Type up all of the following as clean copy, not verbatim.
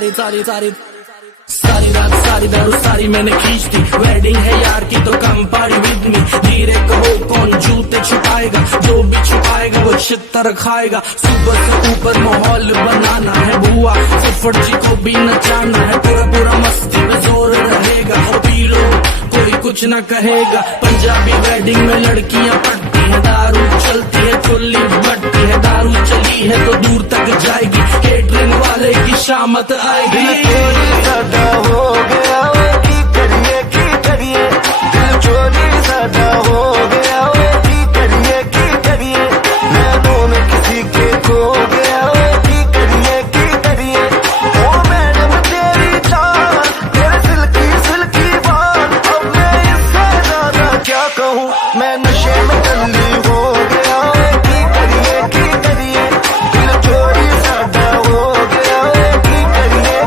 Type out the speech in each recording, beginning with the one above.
सारी सारी सारी सारी रात सारी दारू सारी मैंने खींच दी। वेडिंग है यार की तो कम पार्टी विद मी। धीरे कहो कौन जूते छुपाएगा, जो भी छुपाएगा वो छितर खाएगा। सुबह से ऊपर माहौल बनाना है बुआ, फुफड़ जी को भी नचाना है। पूरा पूरा मस्ती में जोर रहेगा, पी लो कोई कुछ न कहेगा। पंजाबी वेडिंग में लड़कियां पटती है, दारू चलती है खुली बटती है। दारू चली है तो दूर तक जाएगी, केटरिंग वाले की शामत आएगी। सादा हो गया वे की करिए दिल चोरी सादा हो गया वे की करिए नैनों में किसी के खो गया वे की करिए ओ मैडम तेरी चाल तेरे सिल्की बाल, अब मैं इससे ज्यादा क्या कहूँ, मैं नशे में टल्ली हो गया वे की करिए दिल चोरी सादा हो गया वे की करिए।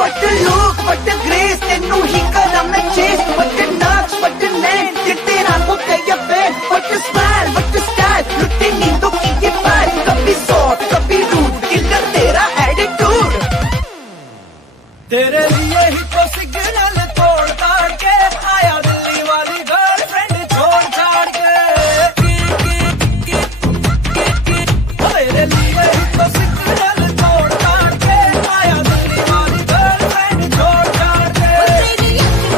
What the look, what the grace, तेनू ही करा मैं chase, what the nuts, what the name, तेरा हो गया fan, what the smile, what the style, लुट्टी नींदों की ये पाल, कभी soft, कभी rude, killer तेरा attitude। तेरे लिए ही तो सिग्नल तोड़ ताड़ के आया दिल्ली वाली गर्लफ्रेंड छोड़ छाड़ के। तेरे लिए ही तो सिग्नल तोड़ ताड़ के आया दिल्ली वाली गर्लफ्रेंड छोड़ छाड़ के। तेरी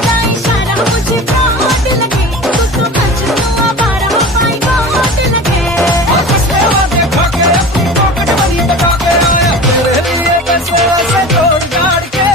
का इशारा मुझे बहुत लगे, तू समझ लो आवारा पाई बहुत लगे। और किसने आगे खा के अपनी पॉकेट मनी बचा के आया, तेरे लिए पैसे ऐसे तोड़ ताड़ के।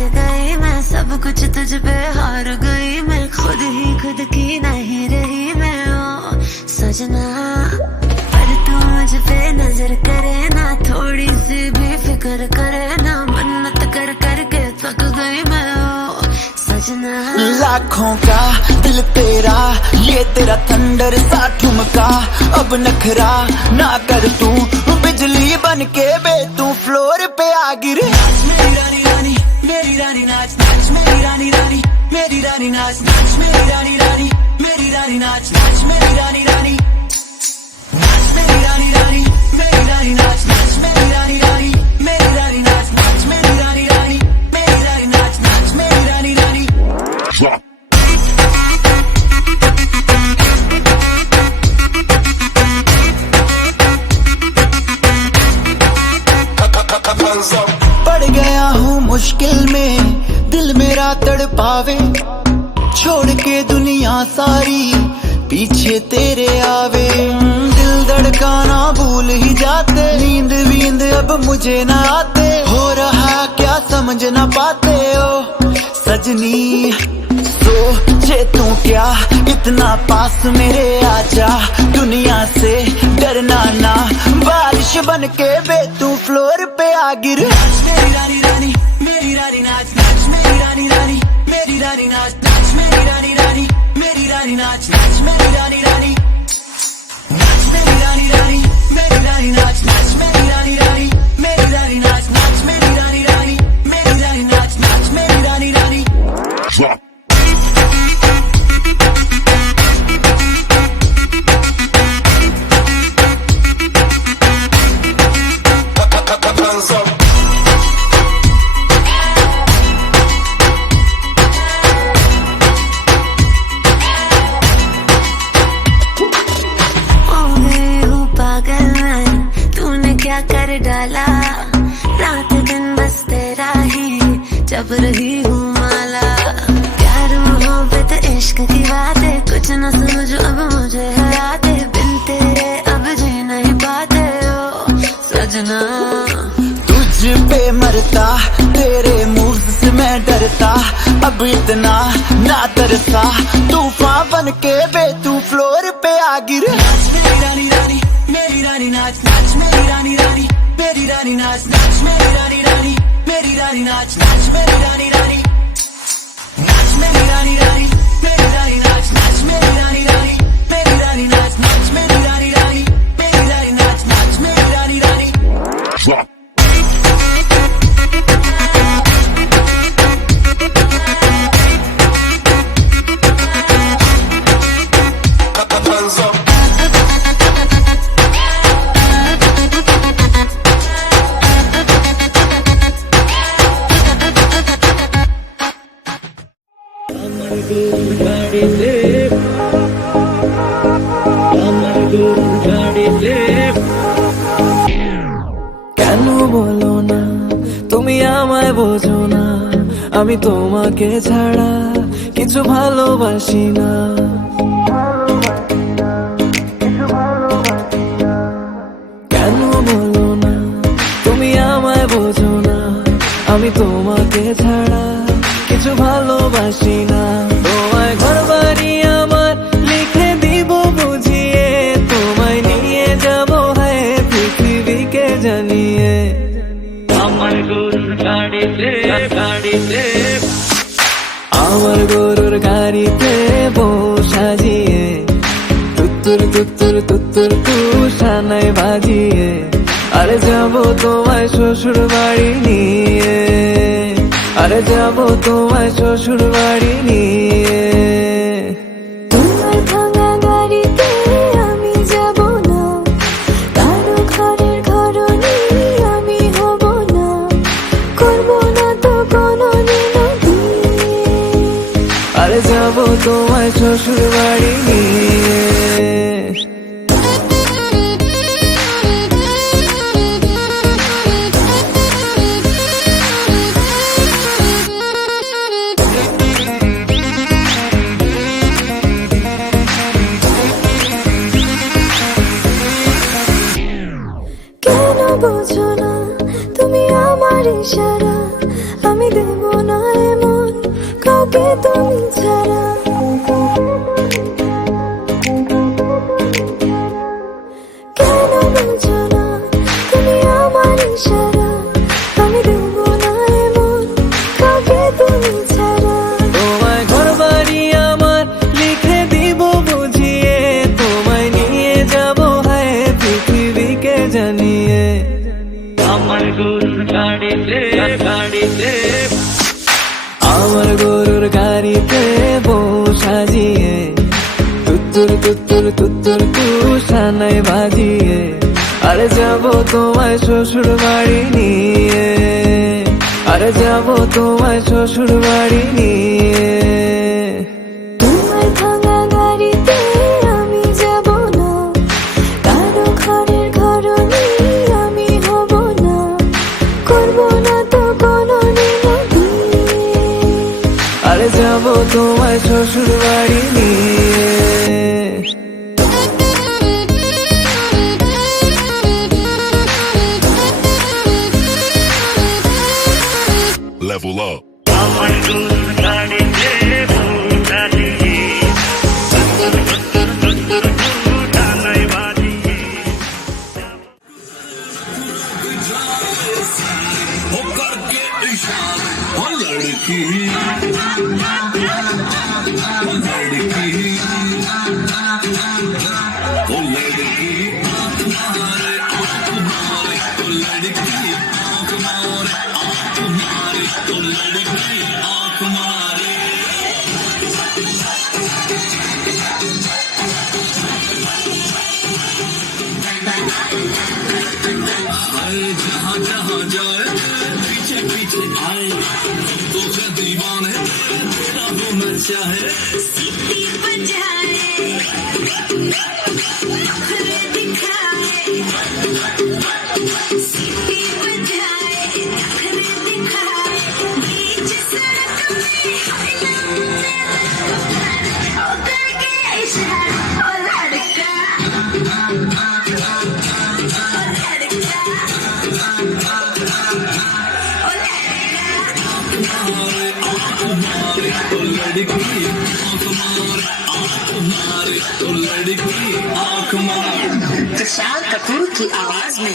हार गई मैं, सब कुछ तुझ पे हार गई मैं, खुद ही खुद की नहीं रही मैं ओ सजना। पर तू मुझ पे नजर करे ना, थोड़ी सी भी फिक्र करे ना, मन्नत कर करके थक गई मैं ओ सजना। लाखों का दिल तेरा, ये तेरा थंडर सा ठुमका, अब नखरा ना कर तू, बिजली बन के बे तू फ्लोर पे आ गिरे। मेरी रानी रानी, मेरी रानी नाच नाच, मेरी रानी रानी, मेरी रानी नाच नाच, मेरी रानी रानी, मेरी रानी नाच नाच, मेरी रानी रानी नाच, मेरी रानी रानी, मेरी रानी नाच नाच, मेरी रानी रानी, मेरी रानी नाच नाच, मेरी रानी रानी, मेरी रानी नाच नाच, मेरी रानी रानी। पड़ गया हूँ मुश्किल में, दिल मेरा तड़पावे, छोड़ के दुनिया सारी पीछे तेरे आवे। दिल धड़काना भूल ही जाते, नींद वींद अब मुझे ना आते, हो रहा क्या समझ ना पाते ओ सजनी। सोचे तू क्या इतना पास मेरे आजा, दुनिया से डरना ना, बारिश बन के बे तू फ्लोर पे आ गिर। मेरी रानी रानी, मेरी रानी नाच नाच, मेरी रानी रानी, मेरी रानी नाच नाच, मेरी रानी रानी, मेरी रानी नाच नाच, मेरी रानी रानी नाच, मेरी रानी रानी, मेरी रानी नाच नाच, मेरी रानी रानी, मेरी रानी नाच नाच, मेरी रानी रानी, मेरी रानी नाच नाच, मेरी रानी रानी। कर डाला रात दिन बस तेरा ही जब रही हूँ माला। प्यार मोहब्बत इश्क की बातें कुछ न समझो अब मुझे हराते, बिन तेरे अब जी नहीं पाते ओ सजना। तुझ पे मरता तेरे मूव से मैं डरता, अब इतना ना तरसा, तूफान बन के बे तू फ्लोर पे आ गिर। मेरी रानी रानी, मेरी रानी नाच नाच, मेरी रानी रानी, मेरी रानी नाच नाच, मेरी रानी रानी, मेरी रानी नाच नाच, मेरी रानी रानी नाच, मेरी रानी रानी, मेरी रानी नाच नाच, मेरी रानी रानी, मेरी रानी नाच नाच, मेरी रानी रानी, मेरी रानी नाच नाच, मेरी रानी रानी। কেন বলো না তুমি আমায় বোঝো না, আমি তোমাকে ছাড়া কিছু ভালোবাসি না। কেন বলো না তুমি আমায় বোঝো না, আমি তোমাকে ছাড়া কিছু ভালোবাসি না। তোমায় ঘর বাড়ি আমার লিখে দিব বুঝিয়ে, তোমায় নিয়ে যাব হ্যাঁ পৃথিবীকে জানিয়ে। আমার গরুর গাড়িতে গাড়িতে, আমার গরুর গাড়িতে বউ সাজিয়ে, তুত্তুর তুত্তুর তুত্তুর তুষানায় বাজিয়ে, আরে যাবো তোমায় শ্বশুর বাড়ি নিয়ে, আরে যাবো তোমায় শ্বশুর বাড়ি নিয়ে। তোমার ভাঙা গাড়িতে আমি যাব না, কারো ঘরের ঘরনি আমি হব না, করব না তো কোনোদিনও বিয়ে। আরে যাবো তোমায় শ্বশুর বাড়ি নিয়ে। কেন বোঝো না তুমি আমার ইশারা, আমি দেব না কাউকে তুমি ছাড়া কেন বলছো না তুমি আমার ইশারা আমি দেবো না এমন কাউকে তুমি ছাড়া তোমায় ঘর বাড়ি আমার লিখে দিব বুঝিয়ে তোমায় নিয়ে যাব হায় পৃথিবীকে জানিয়ে আমার গরুর গাড়িতে বউ সাজিয়ে তুত্তুর তুত্তুর তুত্তুর তুষানাই বাজিয়ে আরে যাব তোমায় শ্বশুর বাড়ি নিয়ে আরে যাব তোমায় শ্বশুর বাড়ি নিয়ে তোমার ভাঙা গাড়িতে আমি যাব না কারো ঘরের ঘরনি আমি হব না করব না তো কোনোদিনও বিয়ে আরে যাব তোমায় শ্বশুর বাড়ি নিয়ে Level up. सीटी बजाए नखरे दिखाए सीटी बजाए नखरे दिखाए बीच सड़क में होकर के इशारा ओ लड़का तुषार कपूर की आवाज में